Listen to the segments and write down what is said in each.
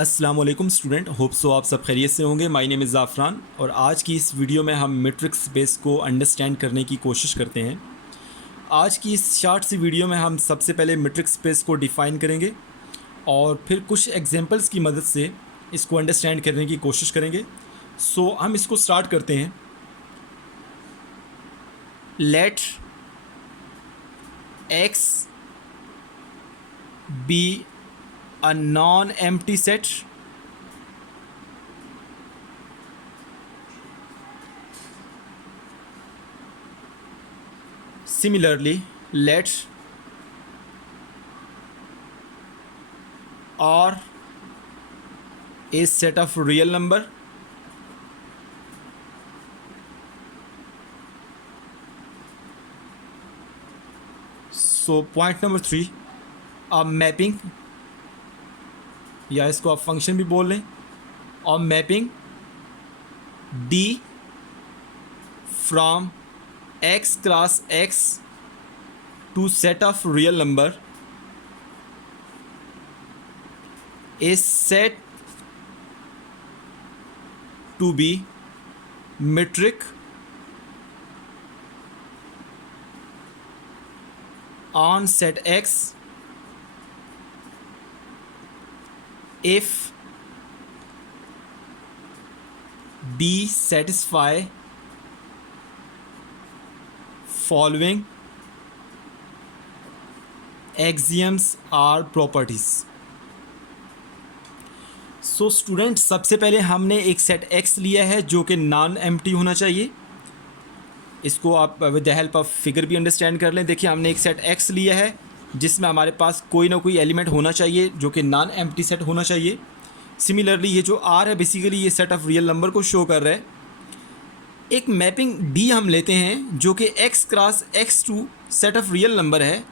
अस्सलाम वालेकुम student, hope so आप सब खैरियत से होंगे। माय नेम इज़ ज़ाफ़रान और आज की इस वीडियो में हम मैट्रिक्स स्पेस को अंडरस्टैंड करने की कोशिश करते हैं। आज की इस शॉर्ट सी वीडियो में हम सबसे पहले मैट्रिक्स स्पेस को डिफ़ाइन करेंगे और फिर कुछ एग्जांपल्स की मदद से इसको अंडरस्टैंड करने की कोशिश करेंगे। सो हम इसको स्टार्ट करते हैं। Let X be a non-empty set similarly let R a set of real number so point number 3 a mapping या इसको आप फंक्शन भी बोल लें और mapping D from X class X to set of real number is set to be metric on set x if D satisfy following axioms or properties। So student, सबसे पहले हमने एक सेट x लिया है जो कि नॉन एम्प्टी होना चाहिए। इसको आप with the help of figure भी अंडरस्टैंड कर लें। देखिए, हमने एक सेट x लिया है जिसमें हमारे पास कोई ना कोई एलिमेंट होना चाहिए जो कि नॉन एम्प्टी सेट होना चाहिए। सिमिलरली ये जो R है बेसिकली ये सेट ऑफ रियल नंबर को शो कर रहा है। एक मैपिंग D हम लेते हैं जो कि x cross x to set of real number है।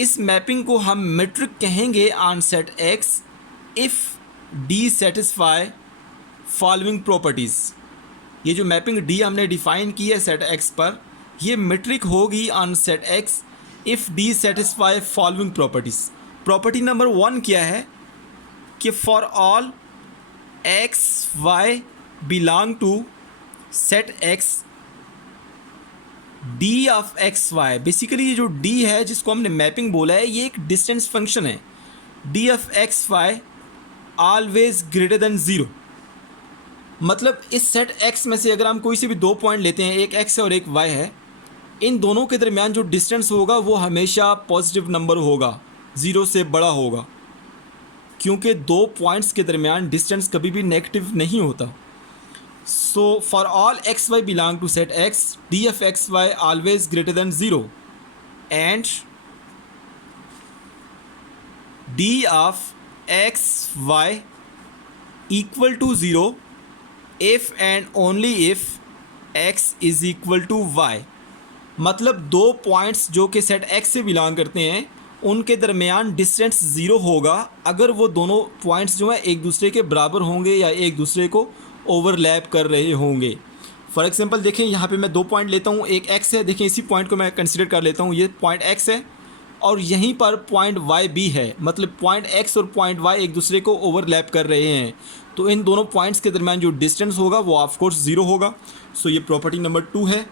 इस मैपिंग को हम मेट्रिक कहेंगे on set x if D satisfy following properties. ये जो मैपिंग D हमने डिफ़ाइन की है सेट x पर, ये मेट्रिक होगी on set x if D satisfy following properties. Property number 1 क्या है कि for all x y belong to set x d of x y. Basically ये जो d है जिसको हमने मैपिंग बोला है ये एक डिस्टेंस फंक्शन है। d of x y always greater than 0। मतलब इस सेट x में से अगर हम कोई से भी दो पॉइंट लेते हैं, एक x है और एक y है, इन दोनों के दरमियान जो डिस्टेंस होगा वो हमेशा पॉजिटिव नंबर होगा, 0 से बड़ा होगा, क्योंकि दो पॉइंट्स के दरमियान डिस्टेंस कभी भी नेगेटिव नहीं होता। So for all x y belong to set x d of x y always greater than 0 and d of x y equal to 0 if and only if x is equal to y. मतलब दो points जो कि set x से belong करते हैं उनके दरमियान distance 0 होगा अगर वो दोनों पॉइंट्स जो हैं एक दूसरे के बराबर होंगे या एक दूसरे को ओवरलैप कर रहे होंगे। फॉर एग्जांपल देखें, यहाँ पे मैं दो पॉइंट लेता हूँ, एक x है, देखें इसी पॉइंट को मैं कंसिडर कर लेता हूँ, ये पॉइंट x है और यहीं पर पॉइंट y भी है। मतलब पॉइंट x और पॉइंट y एक दूसरे को ओवरलैप कर रहे हैं, तो इन दोनों पॉइंट्स के दरमियान जो डिस्टेंस होगा वो ऑफ कोर्स 0 होगा। सो ये प्रॉपर्टी नंबर 2 है,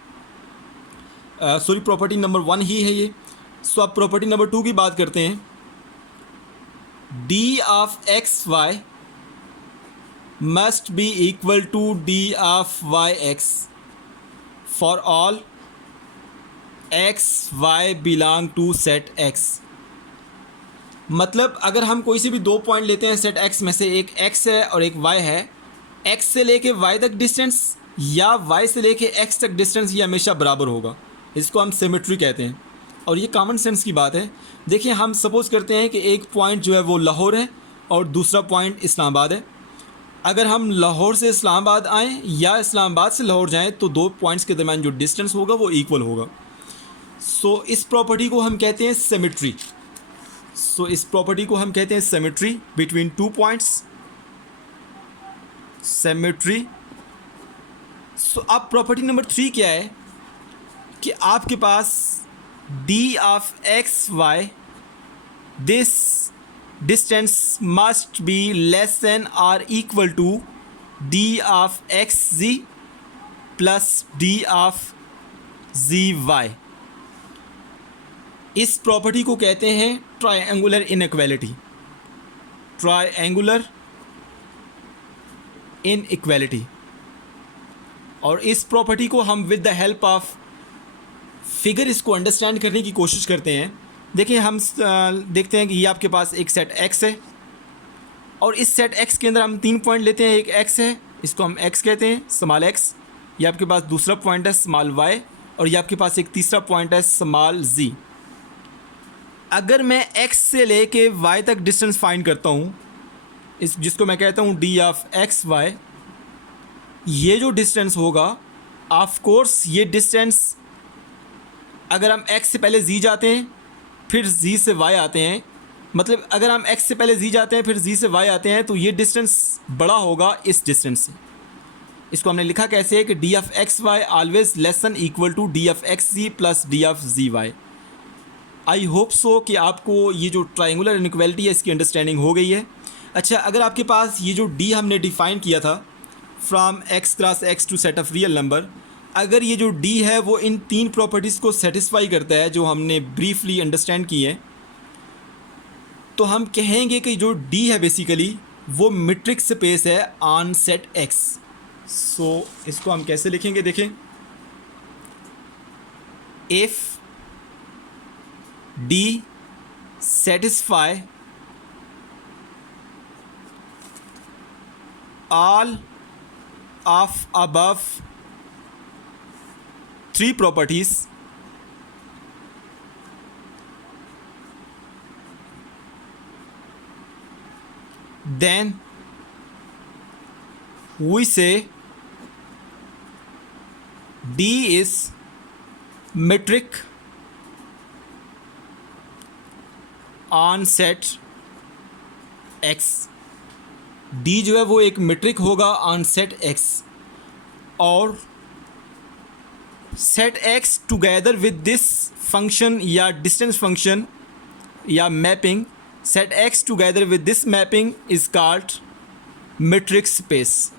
सॉरी प्रॉपर्टी नंबर 1 ही है ये। सो अब प्रॉपर्टी नंबर 2 की बात करते हैं। D of x y must be equal to d of y x for all x y belong to set x. मतलब अगर हम कोई से भी दो पॉइंट लेते हैं सेट x में से, एक x है और एक y है, x से लेके y तक डिस्टेंस या y से लेके x तक डिस्टेंस ये हमेशा बराबर होगा। इसको हम सिमेट्री कहते हैं और ये कॉमन सेंस की बात है। देखिए, हम सपोज़ करते हैं कि एक पॉइंट जो है वो लाहौर है और दूसरा पॉइंट इस्लामाबाद है। अगर हम लाहौर से इस्लामाबाद आएँ या इस्लामाबाद से लाहौर जाएँ तो दो पॉइंट्स के दरमियान जो डिस्टेंस होगा वो इक्वल होगा। सो इस प्रॉपर्टी को हम कहते हैं सिमेट्री। इस प्रॉपर्टी को हम कहते हैं symmetry between two points, symmetry. अब प्रॉपर्टी नंबर 3 क्या है कि आपके पास d of x y, this distance must be less than or equal to d of xz plus d of zy। इस प्रॉपर्टी को कहते हैं ट्रायंगुलर इनइक्वालिटी, ट्रायंगुलर इनइक्वालिटी। और इस प्रॉपर्टी को हम with the help of figure इसको understand करने की कोशिश करते हैं। देखिए हम देखते हैं कि ये आपके पास एक सेट x है और इस सेट x के अंदर हम 3 पॉइंट लेते हैं। एक x है, इसको हम x कहते हैं, स्मॉल x। ये आपके पास दूसरा पॉइंट है स्मॉल y और ये आपके पास एक तीसरा पॉइंट है स्मॉल z। अगर मैं x से लेके y तक डिस्टेंस फाइंड करता हूँ, इस जिसको मैं कहता हूँ d ऑफ एक्स वाई, ये जो डिस्टेंस होगा ऑफ कोर्स ये डिस्टेंस अगर हम x से पहले z जाते हैं फिर z से y आते हैं, मतलब अगर हम x से पहले z जाते हैं फिर z से y आते हैं तो ये डिस्टेंस बड़ा होगा इस डिस्टेंस से। इसको हमने लिखा कैसे है कि d of x y always less than equal to d of x z plus d of z y. I hope so कि आपको ये जो ट्रायंगुलर इनइक्वालिटी है इसकी अंडरस्टैंडिंग हो गई है। अच्छा, अगर आपके पास ये जो d हमने डिफ़ाइन किया था from x cross x to set of real number, अगर ये जो d है वो इन 3 प्रॉपर्टीज़ को सेटिस्फाई करता है जो हमने ब्रीफली अंडरस्टैंड की है, तो हम कहेंगे कि जो d है बेसिकली वो मीट्रिक स्पेस है ऑन सेट x। सो इसको हम कैसे लिखेंगे, देखें, if d satisfy all of above 3 properties, then we say D is metric on set x। D जो है वो एक मीट्रिक होगा ऑन सेट x और set x together with this function या डिस्टेंस फंक्शन या mapping, set x together with this mapping is called metric space.